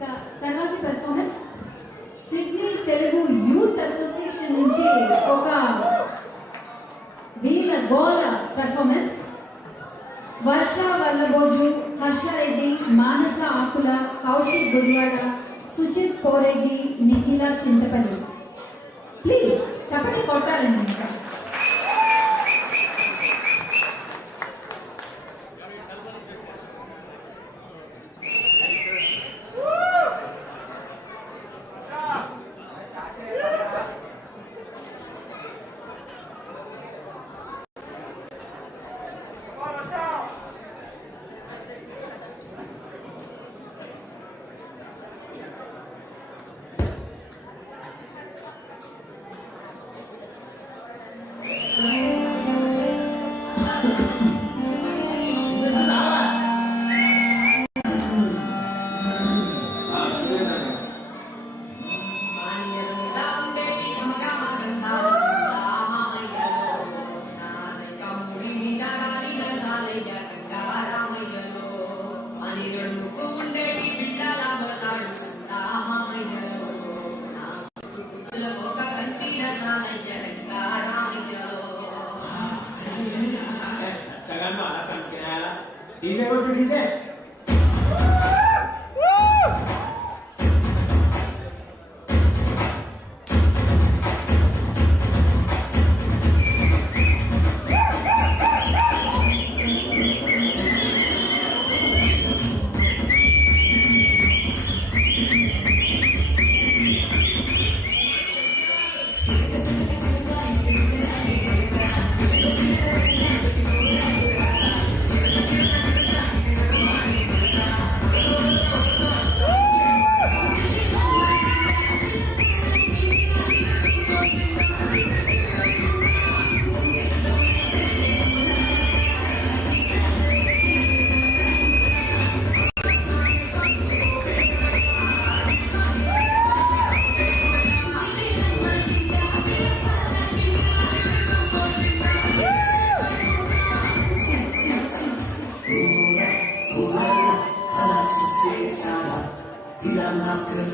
త- తర్వాత performance Sydney Telugu youth association నుంచి ఒక వీళ్ళ గోల పెర్ఫార్మెన్స్ వర్ష వల్లబోజు హర్షారెడ్డి మానస ఆకుల కౌశిక్ గుడివాడ సుచిత్ పోరెడ్డి నిఖిల చింతపల్లి. ప్లీజ్ చెప్పండి కొట్టాలండి ఇంకా ठीक है तो ठीक है?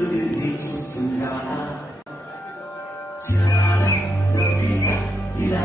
నా కళ్ళు నిన్ను చూస్తున్నానా ఇలా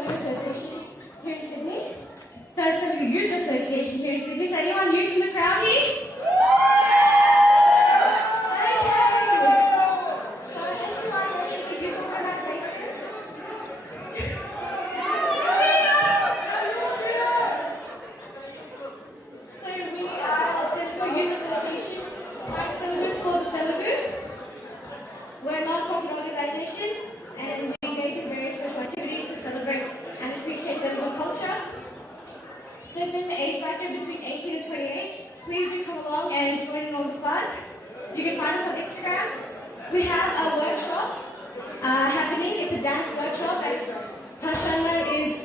Telugu association here in Sydney. First Telugu Youth Association here in Sydney. Is anyone youth in the crowd here? And join in on the fun. You can find us on Instagram. We have a workshop uh, happening. It's a dance workshop and is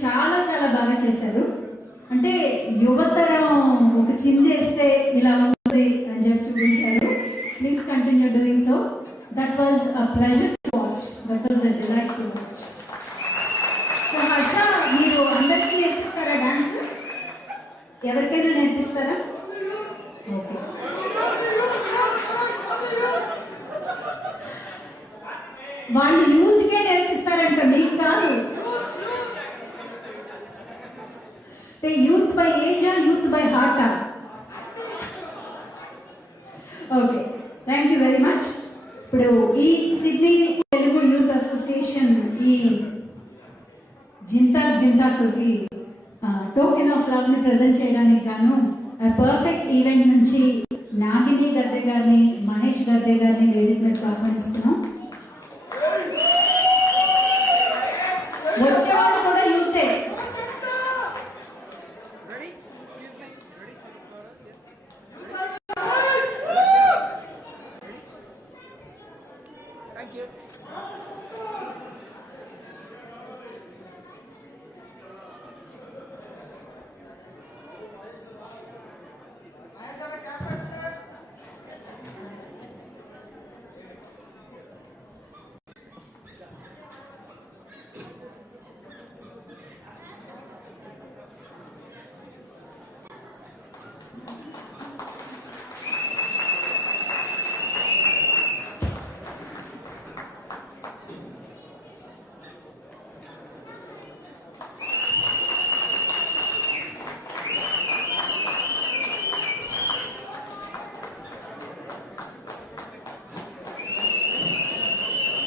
చాలా చాలా బాగా చేశారు. అంటే యువతరం ఒక చిందేస్తే ఇలా ఉంది అని చెప్పి చూపించారు. Please continue doing so that was a pleasure to watch that was a delight to watch so Harsha మీరు అందరికీ నేర్పిస్తారా డాన్స్ ఎవరికైనా నేర్పిస్తారా? ఓకే వాళ్ళు యూత్కే నేర్పిస్తారంట మీకు కాదు. యూత్ బై ఏజా youth by హార్టా okay thank you very much ఇప్పుడు ఈ సిడ్నీ తెలుగు యూత్ అసోసియేషన్ ఈ జింతాక్ జింతాకులకి టోకెన్ ఆఫ్ లవ్ని ప్రజెంట్ చేయడానికి గాను పర్ఫెక్ట్ ఈవెంట్ నుంచి నాగిని గద్దె గారిని మహేష్ గద్దె గారిని వేదిక మీద ఆహ్వానిస్తున్నాం వచ్చేవాళ్ళు కూడా యూతే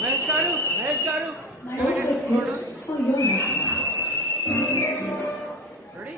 మహేష్ గారు మహేష్ గారు. రెడీ